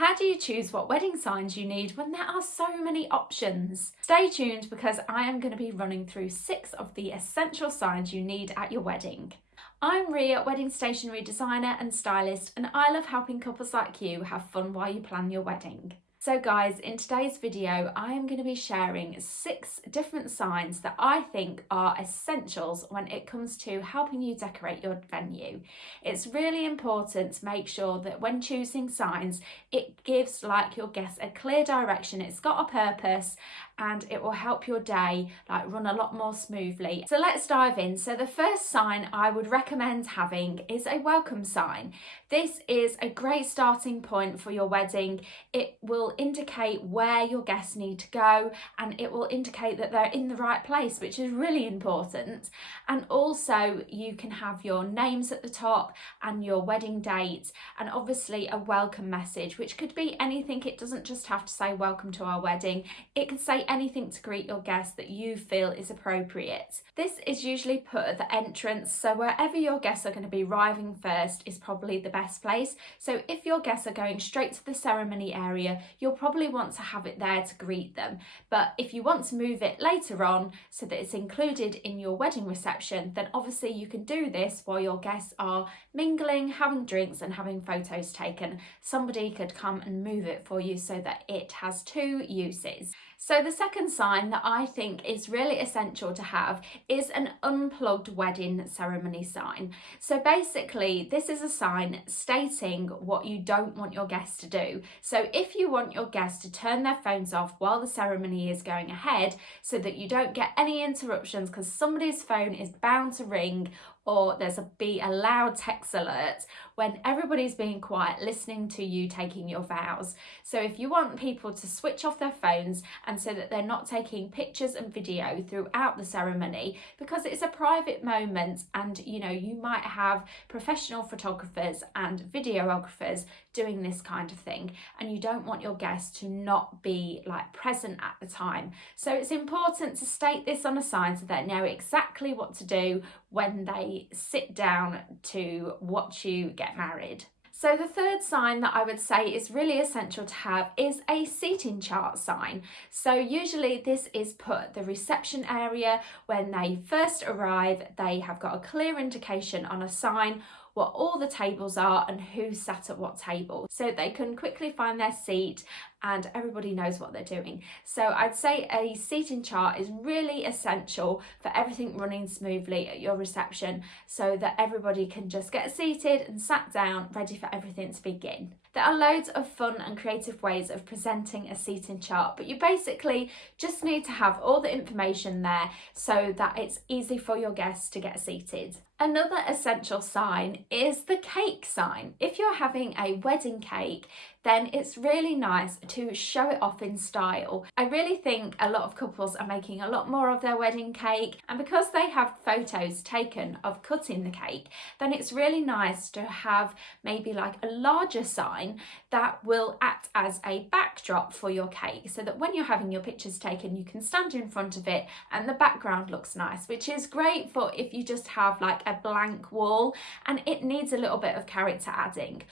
How do you choose what wedding signs you need when there are so many options? Stay tuned because I am going to be running through 6 of the essential signs you need at your wedding. I'm Ria, wedding stationery designer and stylist, and I love helping couples like you have fun while you plan your wedding. So guys, in today's video, I am going to be sharing 6 different signs that I think are essentials when it comes to helping you decorate your venue. It's really important to make sure that when choosing signs, it gives your guests a clear direction, it's got a purpose, and it will help your day run a lot more smoothly. So let's dive in. So the first sign I would recommend having is a welcome sign. This is a great starting point for your wedding. It will indicate where your guests need to go, and it will indicate that they're in the right place, which is really important. And also you can have your names at the top and your wedding date, and obviously a welcome message, which could be anything. It doesn't just have to say welcome to our wedding. It could say anything to greet your guests that you feel is appropriate. This is usually put at the entrance, so wherever your guests are going to be arriving first is probably the best place. So if your guests are going straight to the ceremony area, you'll probably want to have it there to greet them. But if you want to move it later on so that it's included in your wedding reception, then obviously you can do this while your guests are mingling, having drinks and having photos taken. Somebody could come and move it for you so that it has 2 uses. So the second sign that I think is really essential to have is an unplugged wedding ceremony sign. So basically this is a sign stating what you don't want your guests to do. So if you want your guests to turn their phones off while the ceremony is going ahead so that you don't get any interruptions, because somebody's phone is bound to ring or be a loud text alert when everybody's being quiet listening to you taking your vows. So if you want people to switch off their phones and so that they're not taking pictures and video throughout the ceremony, because it's a private moment, and you might have professional photographers and videographers doing this kind of thing, and you don't want your guests to not be present at the time. So it's important to state this on a sign so they know exactly what to do when they sit down to watch you get married. So the third sign that I would say is really essential to have is a seating chart sign. So usually this is put at the reception area. When they first arrive, they have got a clear indication on a sign what all the tables are and who sat at what table, so they can quickly find their seat and everybody knows what they're doing. So I'd say a seating chart is really essential for everything running smoothly at your reception, so that everybody can just get seated and sat down ready for everything to begin. There are loads of fun and creative ways of presenting a seating chart, but you basically just need to have all the information there so that it's easy for your guests to get seated. Another essential sign is the cake sign. If you're having a wedding cake, then it's really nice to show it off in style. I really think a lot of couples are making a lot more of their wedding cake, and because they have photos taken of cutting the cake, then it's really nice to have maybe a larger sign that will act as a backdrop for your cake, so that when you're having your pictures taken, you can stand in front of it and the background looks nice, which is great for if you just have a blank wall and it needs a little bit of character adding.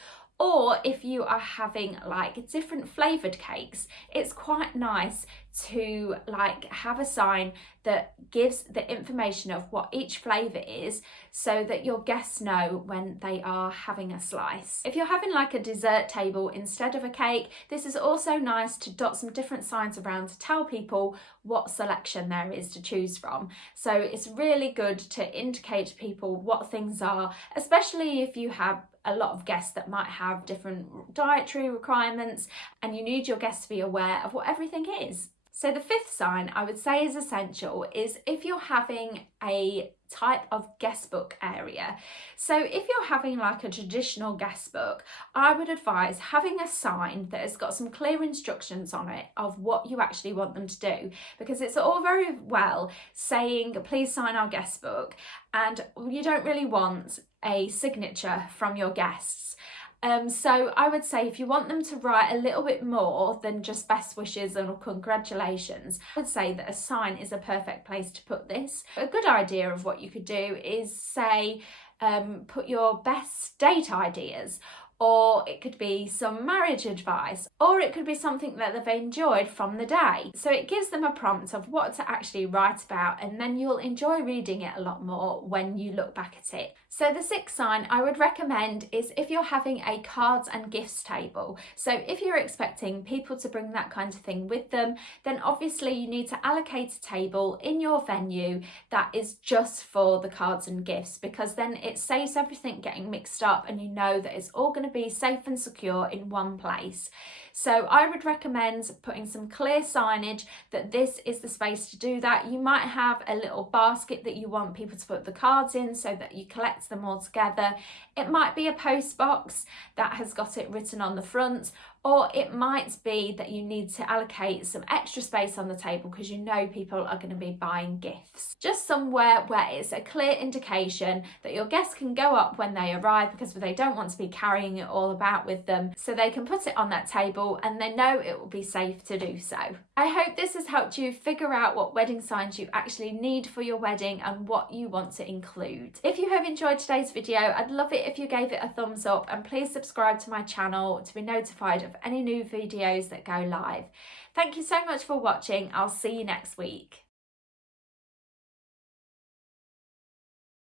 Or if you are having different flavoured cakes, it's quite nice to have a sign that gives the information of what each flavour is, so that your guests know when they are having a slice. If you're having a dessert table instead of a cake, this is also nice to dot some different signs around to tell people what selection there is to choose from. So it's really good to indicate to people what things are, especially if you have a lot of guests that might have different dietary requirements and you need your guests to be aware of what everything is. So the fifth sign I would say is essential is if you're having a type of guest book area. So if you're having a traditional guest book, I would advise having a sign that has got some clear instructions on it of what you actually want them to do, because it's all very well saying please sign our guest book, and you don't really want a signature from your guests. So I would say if you want them to write a little bit more than just best wishes and congratulations, I would say that a sign is a perfect place to put this. A good idea of what you could do is say put your best date ideas, or it could be some marriage advice, or it could be something that they've enjoyed from the day. So it gives them a prompt of what to actually write about, and then you'll enjoy reading it a lot more when you look back at it. So the sixth sign I would recommend is if you're having a cards and gifts table. So if you're expecting people to bring that kind of thing with them, then obviously you need to allocate a table in your venue that is just for the cards and gifts, because then it saves everything getting mixed up and you know that it's all going to be safe and secure in one place. So I would recommend putting some clear signage that this is the space to do that. You might have a little basket that you want people to put the cards in so that you collect them all together. It might be a post box that has got it written on the front, or it might be that you need to allocate some extra space on the table because you know people are going to be buying gifts. Just somewhere where it's a clear indication that your guests can go up when they arrive, because they don't want to be carrying it all about with them, so they can put it on that table and they know it will be safe to do so. I hope this has helped you figure out what wedding signs you actually need for your wedding and what you want to include. If you have enjoyed today's video, I'd love it if you gave it a thumbs up, and please subscribe to my channel to be notified of any new videos that go live. Thank you so much for watching. I'll see you next week.